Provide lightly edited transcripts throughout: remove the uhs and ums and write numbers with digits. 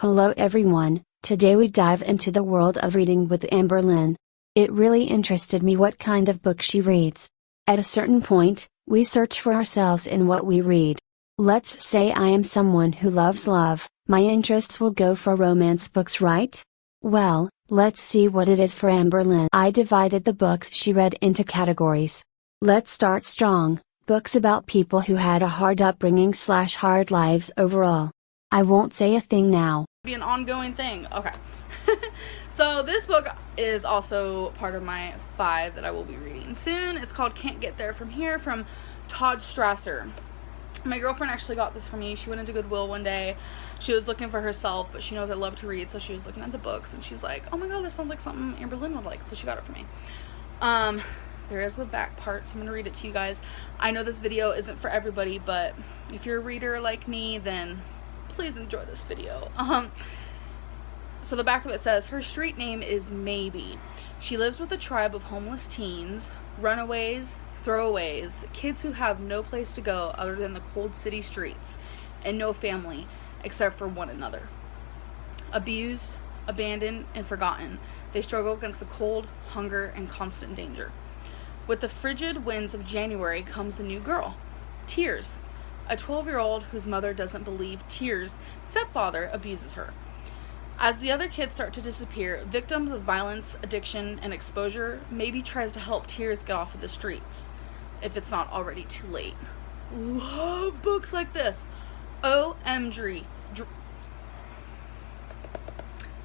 Hello everyone, today we dive into the world of reading with Amberlynn. It really interested me what kind of book she reads. At a certain point, we search for ourselves in what we read. Let's say I am someone who loves love, my interests will go for romance books, right? Well, let's see what it is for Amberlynn. I divided the books she read into categories. Let's start strong, books about people who had a hard upbringing / hard lives overall. I won't say a thing now. Be an ongoing thing. Okay. So this book is also part of my 5 that I will be reading soon. It's called Can't Get There From Here from Todd Strasser. My girlfriend actually got this for me. She went into Goodwill one day. She was looking for herself, but she knows I love to read, so she was looking at the books and she's like, oh my god, this sounds like something Amberlynn would like, so she got it for me. There is a back part, so I'm gonna read it to you guys. I know this video isn't for everybody, but if you're a reader like me, then please enjoy this video. So the back of it says, her street name is Maybe. She lives with a tribe of homeless teens, runaways, throwaways, kids who have no place to go other than the cold city streets, and no family except for one another. Abused, abandoned, and forgotten, they struggle against the cold, hunger, and constant danger. With the frigid winds of January comes a new girl, Tears, a 12-year-old whose mother doesn't believe Tears' stepfather abuses her. As the other kids start to disappear, victims of violence, addiction, and exposure, Maybe tries to help Tears get off of the streets, if it's not already too late. Love books like this. OMG.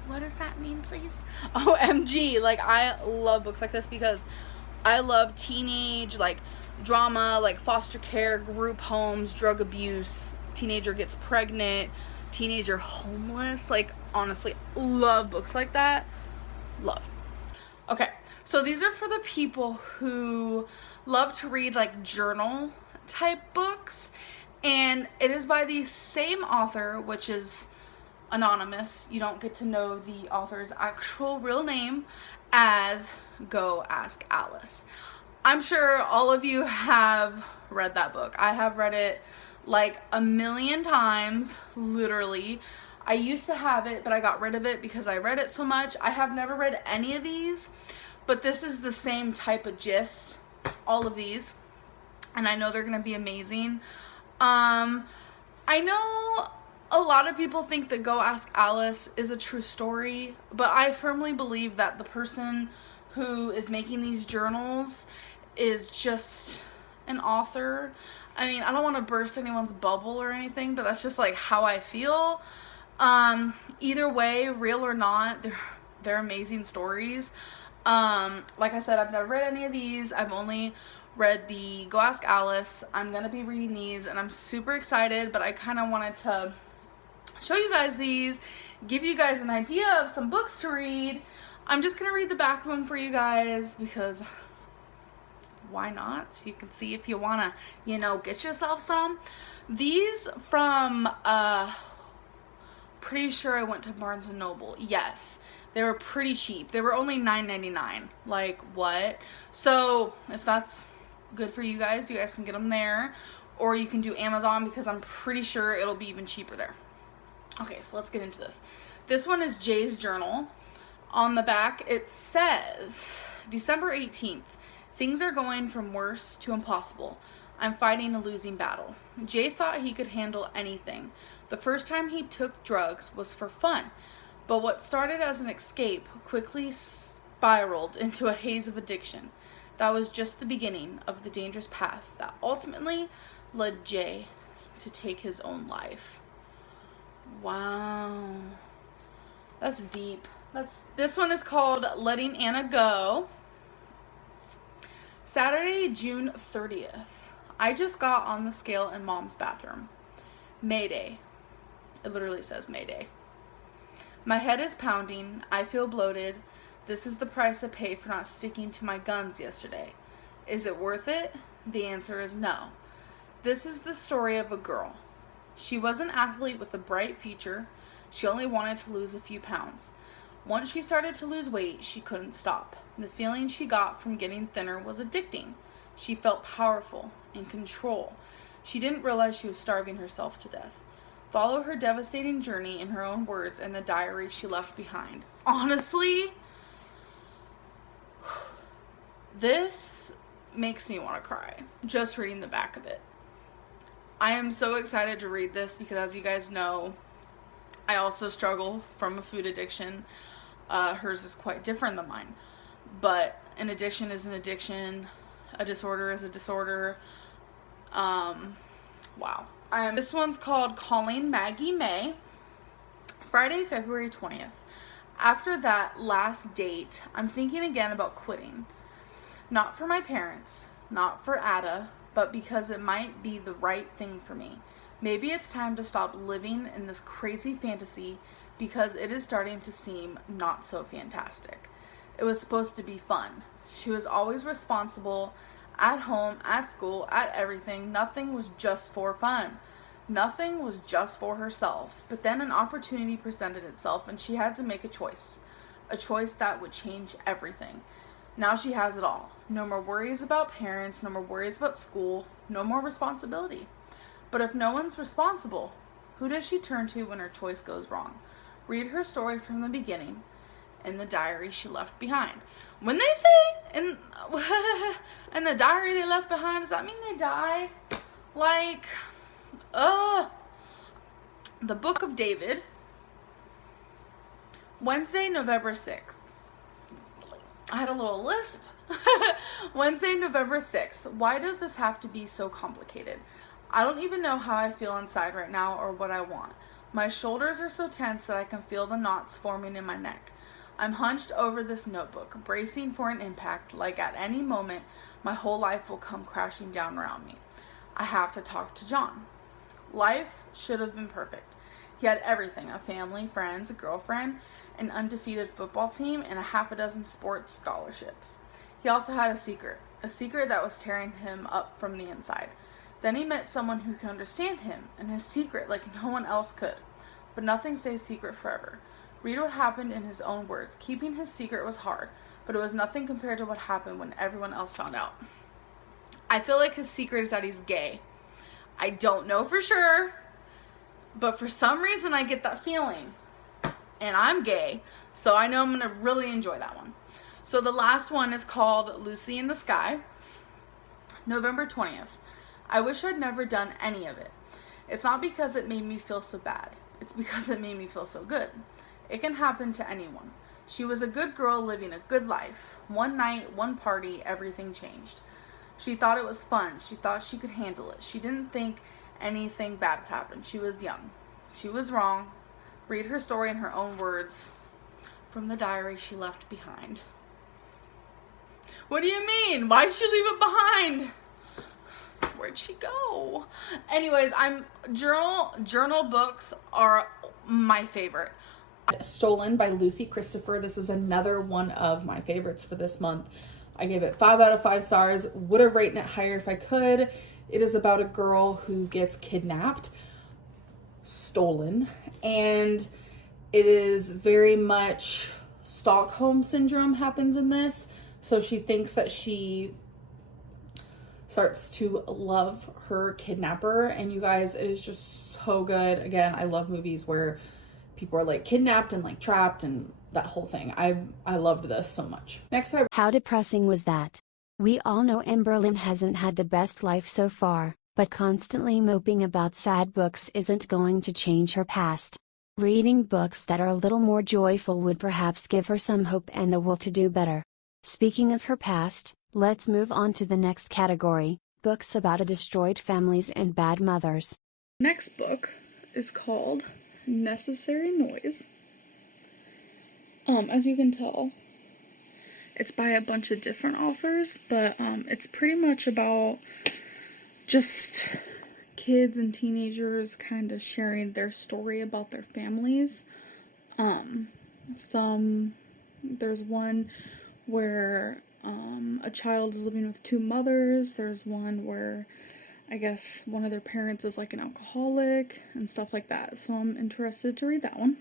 What does that mean, please? OMG. Like, I love books like this because I love teenage, like, drama, like foster care, group homes, drug abuse, teenager gets pregnant, teenager homeless. Like, honestly, love books like that. Love. Okay, so these are for the people who love to read like journal type books, and it is by the same author, which is anonymous. You don't get to know the author's actual real name, as Go Ask Alice. I'm sure all of you have read that book. I have read it like a million times, literally. I used to have it, but I got rid of it because I read it so much. I have never read any of these, but this is the same type of gist, all of these, and I know they're gonna be amazing. I know a lot of people think that Go Ask Alice is a true story, but I firmly believe that the person who is making these journals is just an author. I mean, I don't want to burst anyone's bubble or anything, but that's just like how I feel. Either way, real or not, they're amazing stories. Like I said, I've never read any of these. I've only read the Go Ask Alice. I'm gonna be reading these and I'm super excited, but I kind of wanted to show you guys these, give you guys an idea of some books to read. I'm just gonna read the back of them for you guys because why not? You can see if you wanna, you know, get yourself some. These from, pretty sure I went to Barnes & Noble. Yes, they were pretty cheap. They were only $9.99. Like, what? So, if that's good for you guys can get them there. Or you can do Amazon because I'm pretty sure it'll be even cheaper there. Okay, so let's get into this. This one is Jay's journal. On the back, it says, December 18th. Things are going from worse to impossible. I'm fighting a losing battle. Jay thought he could handle anything. The first time he took drugs was for fun, but what started as an escape quickly spiraled into a haze of addiction. That was just the beginning of the dangerous path that ultimately led Jay to take his own life. Wow. That's deep. This one is called Letting Anna Go. Saturday, June 30th. I just got on the scale in Mom's bathroom. Mayday. It literally says Mayday. My head is pounding. I feel bloated. This is the price I pay for not sticking to my guns yesterday. Is it worth it? The answer is no. This is the story of a girl. She was an athlete with a bright future. She only wanted to lose a few pounds. Once she started to lose weight, she couldn't stop. The feeling she got from getting thinner was addicting. She felt powerful, in control. She didn't realize she was starving herself to death. Follow her devastating journey in her own words and the diary she left behind. Honestly, this makes me want to cry just reading the back of it. I am so excited to read this because, as you guys know, I also struggle from a food addiction. Hers is quite different than mine, but an addiction is an addiction. A disorder is a disorder. Wow. This one's called Calling Maggie May. Friday, February 20th. After that last date, I'm thinking again about quitting. Not for my parents, not for Ada, but because it might be the right thing for me. Maybe it's time to stop living in this crazy fantasy because it is starting to seem not so fantastic. It was supposed to be fun. She was always responsible at home, at school, at everything. Nothing was just for fun. Nothing was just for herself. But then an opportunity presented itself and she had to make a choice. A choice that would change everything. Now she has it all. No more worries about parents, no more worries about school, no more responsibility. But if no one's responsible, who does she turn to when her choice goes wrong? Read her story from the beginning in the diary she left behind. When they say in the diary they left behind, does that mean they die? Like, the Book of David, Wednesday, November 6th. I had a little lisp. Wednesday, November 6th. Why does this have to be so complicated? I don't even know how I feel inside right now or what I want. My shoulders are so tense that I can feel the knots forming in my neck. I'm hunched over this notebook, bracing for an impact, like at any moment my whole life will come crashing down around me. I have to talk to John. Life should have been perfect. He had everything: a family, friends, a girlfriend, an undefeated football team, and a half a dozen sports scholarships. He also had a secret that was tearing him up from the inside. Then he met someone who could understand him and his secret like no one else could. But nothing stays secret forever. Read what happened in his own words. Keeping his secret was hard, but it was nothing compared to what happened when everyone else found out. I feel like his secret is that he's gay. I don't know for sure, but for some reason I get that feeling. And I'm gay, so I know I'm going to really enjoy that one. So the last one is called Lucy in the Sky, November 20th. I wish I'd never done any of it. It's not because it made me feel so bad. It's because it made me feel so good. It can happen to anyone. She was a good girl living a good life. One night, one party, everything changed. She thought it was fun. She thought she could handle it. She didn't think anything bad would happen. She was young. She was wrong. Read her story in her own words from the diary she left behind. What do you mean? Why'd she leave it behind? Where'd she go? Anyways, journal books are my favorite. Stolen by Lucy Christopher. This is another one of my favorites for this month. I gave it 5 out of 5 stars. Would have rated it higher if I could. It is about a girl who gets kidnapped, stolen, and it is very much Stockholm syndrome happens in this. So she thinks that she starts to love her kidnapper, and you guys, it is just so good. Again, I love movies where people are like kidnapped and like trapped and that whole thing. I loved this so much. Next, How depressing was that? We all know Amberlynn hasn't had the best life so far, but constantly moping about sad books isn't going to change her past. Reading books that are a little more joyful would perhaps give her some hope and the will to do better. Speaking of her past, let's move on to the next category, books about a destroyed families and bad mothers. Next book is called Necessary Noise. As you can tell, it's by a bunch of different authors, but it's pretty much about just kids and teenagers kind of sharing their story about their families. There's one where a child is living with 2 mothers. There's one where I guess one of their parents is like an alcoholic and stuff like that. So I'm interested to read that one.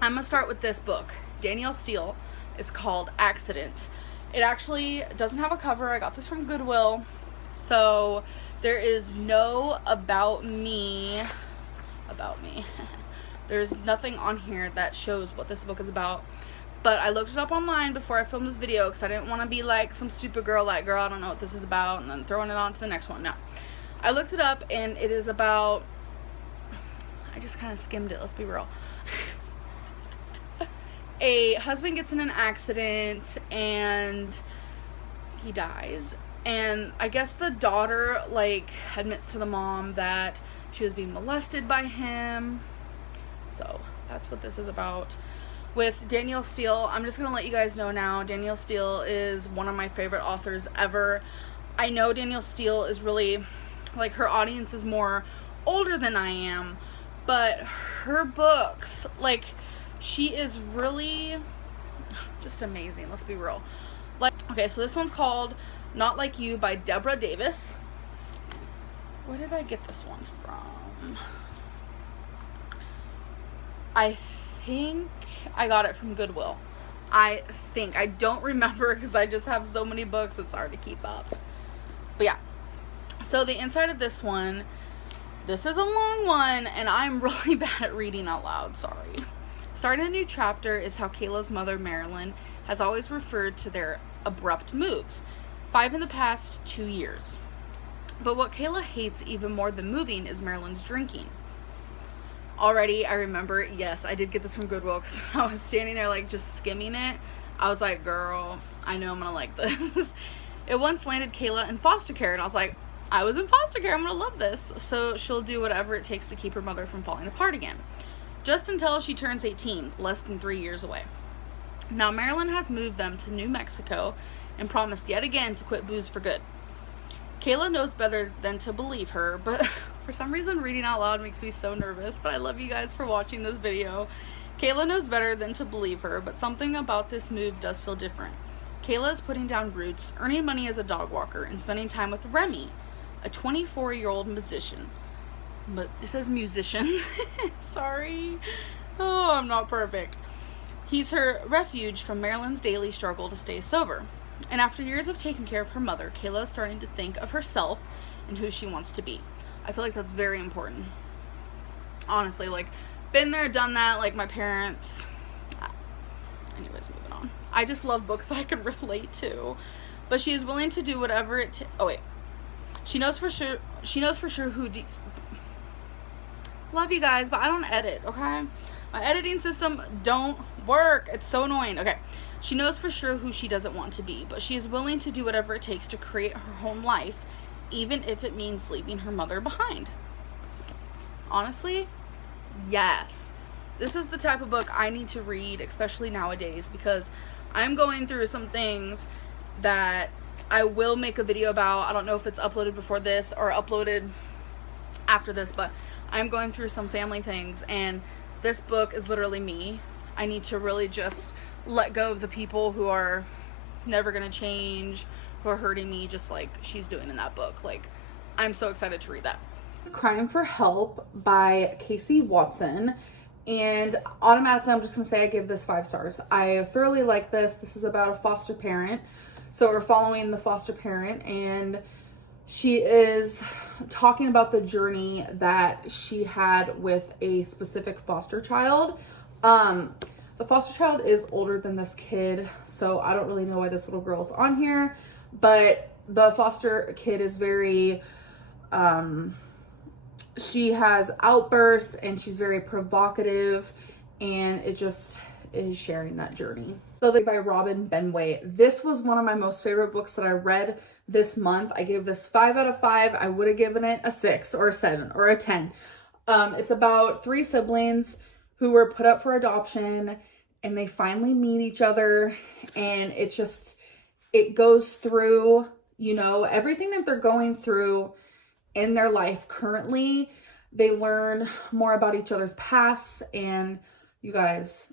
I'm gonna start with this book, Danielle Steele. It's called Accident. It actually doesn't have a cover. I got this from Goodwill. So there is no about me about me. There's nothing on here that shows what this book is about. But I looked it up online before I filmed this video because I didn't want to be like some stupid girl, like, girl, I don't know what this is about, and then throwing it on to the next one. No. I looked it up, and it is about, I just kind of skimmed it, let's be real. A husband gets in an accident, and he dies. And I guess the daughter, like, admits to the mom that she was being molested by him. So that's what this is about. With Danielle Steele, I'm just going to let you guys know now, Danielle Steele is one of my favorite authors ever. I know Danielle Steele is really, like, her audience is more older than I am, but her books, like, she is really just amazing, let's be real. Like, okay, so this one's called Not Like You by Deborah Davis. Where did I get this one from? I think I got it from Goodwill. I don't remember because I just have so many books, it's hard to keep up. But yeah, so the inside of this one, this is a long one, and I'm really bad at reading out loud, sorry. Starting a new chapter is how Kayla's mother, Marilyn, has always referred to their abrupt moves. 5 in the past 2 years. But what Kayla hates even more than moving is Marilyn's drinking. Already, I remember, yes, I did get this from Goodwill because when I was standing there, like, just skimming it, I was like, girl, I know I'm gonna like this. It once landed Kayla in foster care, and I was like, I was in foster care, I'm gonna love this. So she'll do whatever it takes to keep her mother from falling apart again. Just until she turns 18, less than 3 years away. Now, Marilyn has moved them to New Mexico and promised yet again to quit booze for good. Kayla knows better than to believe her, but for some reason reading out loud makes me so nervous, but I love you guys for watching this video. Kayla knows better than to believe her, but something about this move does feel different. Kayla is putting down roots, earning money as a dog walker, and spending time with Remy, a 24-year-old musician. But it says musician. Sorry. Oh, I'm not perfect. He's her refuge from Marilyn's daily struggle to stay sober. And after years of taking care of her mother, Kayla is starting to think of herself and who she wants to be. I feel like that's very important. Honestly, like, been there, done that, like my parents. Anyways, moving on. I just love books I can relate to. But she is willing to do whatever it takes. Oh, wait. She knows for sure who love you guys, but I don't edit, okay? My editing system don't work. It's so annoying. Okay. She knows for sure who she doesn't want to be, but she is willing to do whatever it takes to create her home life, even if it means leaving her mother behind. Honestly, yes. This is the type of book I need to read, especially nowadays, because I'm going through some things that I will make a video about. I don't know if it's uploaded before this or uploaded after this, but I'm going through some family things, and this book is literally me. I need to really just let go of the people who are never gonna change, who are hurting me, just like she's doing in that book. Like, I'm so excited to read that. Crying for Help by Casey Watson, and automatically I'm just gonna say I give this 5 stars. I thoroughly like this. This is about a foster parent, so we're following the foster parent, and she is talking about the journey that she had with a specific foster child. The foster child is older than this kid, so I don't really know why this little girl's on here, but the foster kid is very, she has outbursts and she's very provocative, and it just is sharing that journey. So by Robin Benway. This was one of my most favorite books that I read this month. I gave this 5 out of 5. I would have given it a 6 or a 7 or a 10. It's about 3 siblings who were put up for adoption, and they finally meet each other, and it goes through, you know, everything that they're going through in their life currently. They learn more about each other's pasts, and you guys,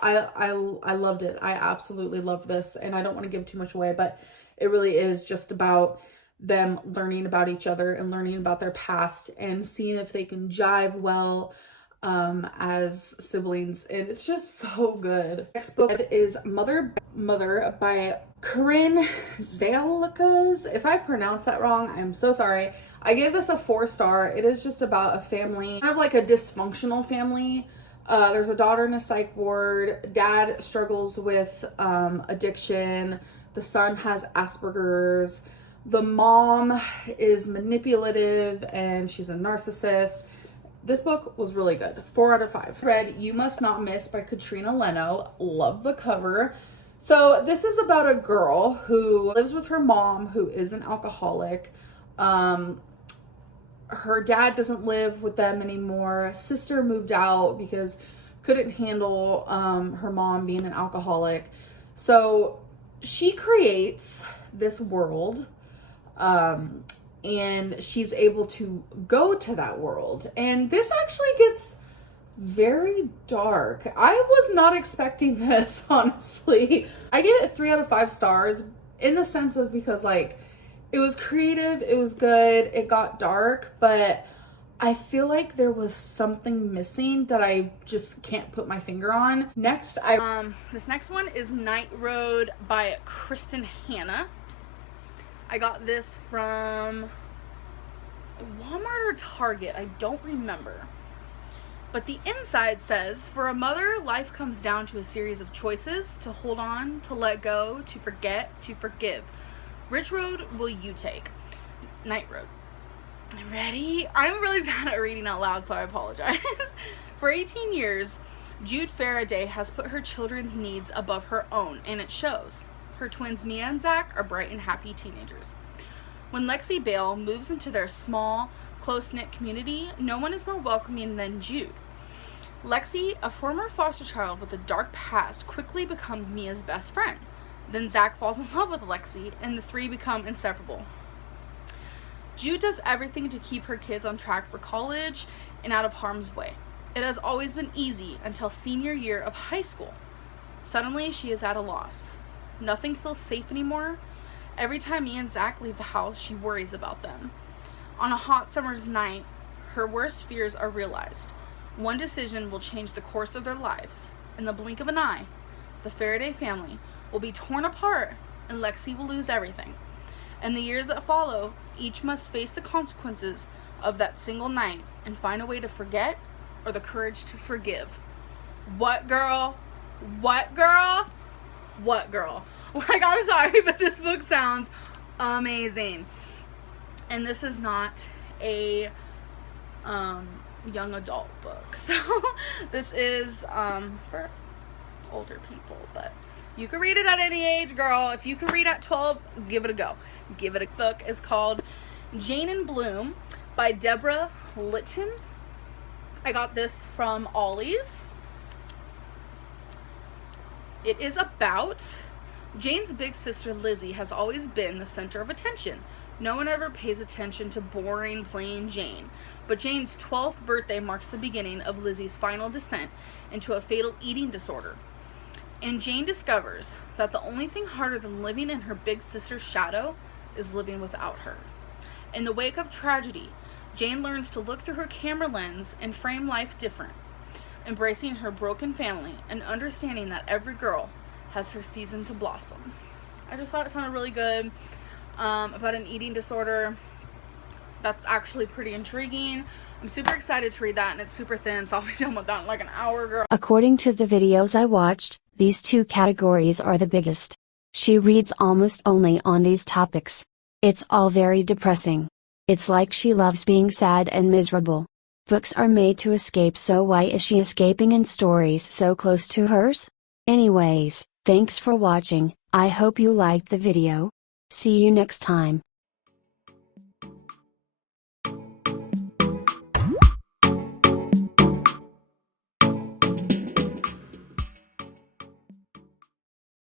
I loved it. I absolutely loved this, and I don't want to give too much away, but it really is just about them learning about each other and learning about their past and seeing if they can jive well. as siblings, and it's just so good. Next book is Mother by Corinne Zalikas. If I pronounce that wrong, I'm so sorry. I gave this a 4-star. It is just about a family, kind of like a dysfunctional family. There's a daughter in a psych ward. Dad struggles with addiction. The son has Asperger's. The mom is manipulative and she's a narcissist. This book was really good. 4 out of 5. Read You Must Not Miss by Katrina Leno. Love the cover. So this is about a girl who lives with her mom, who is an alcoholic. Her dad doesn't live with them anymore. Sister moved out because couldn't handle her mom being an alcoholic. So she creates this world, and she's able to go to that world. And this actually gets very dark. I was not expecting this, honestly. I gave it 3 out of 5 stars in the sense of, because like it was creative, it was good, it got dark, but I feel like there was something missing that I just can't put my finger on. Next, this next one is Night Road by Kristen Hanna. I got this from Walmart or Target, I don't remember. But the inside says, for a mother, life comes down to a series of choices: to hold on, to let go, to forget, to forgive. Which road will you take? Night Road. Ready? I'm really bad at reading out loud, so I apologize. For 18 years, Jude Faraday has put her children's needs above her own, and it shows. Her twins Mia and Zach are bright and happy teenagers. When Lexi Bale moves into their small, close-knit community, no one is more welcoming than Jude. Lexi, a former foster child with a dark past, quickly becomes Mia's best friend. Then Zach falls in love with Lexi, and the three become inseparable. Jude does everything to keep her kids on track for college and out of harm's way. It has always been easy until senior year of high school. Suddenly, she is at a loss. Nothing feels safe anymore. Every time Mia and Zach leave the house, she worries about them. On a hot summer's night, her worst fears are realized. One decision will change the course of their lives. In the blink of an eye, the Faraday family will be torn apart and Lexi will lose everything. In the years that follow, each must face the consequences of that single night and find a way to forget or the courage to forgive. What girl? What girl? What girl? Like, I'm sorry, but this book sounds amazing. And this is not a young adult book. So this is for older people, but you can read it at any age, girl. If you can read at 12, give it a go. Give it a book. Is called Jane in Bloom by Deborah Litton. I got this from Ollie's. It is about Jane's big sister Lizzie has always been the center of attention. No one ever pays attention to boring, plain Jane. But Jane's 12th birthday marks the beginning of Lizzie's final descent into a fatal eating disorder. And Jane discovers that the only thing harder than living in her big sister's shadow is living without her. In the wake of tragedy, Jane learns to look through her camera lens and frame life different, embracing her broken family and understanding that every girl has her season to blossom. I just thought it sounded really good. About an eating disorder. That's actually pretty intriguing. I'm super excited to read that, and it's super thin, so I'll be done with that in like an hour, girl. According to the videos I watched, these two categories are the biggest. She reads almost only on these topics. It's all very depressing. It's like she loves being sad and miserable. Books are made to escape, so why is she escaping in stories so close to hers? Anyways, thanks for watching. I hope you liked the video. See you next time.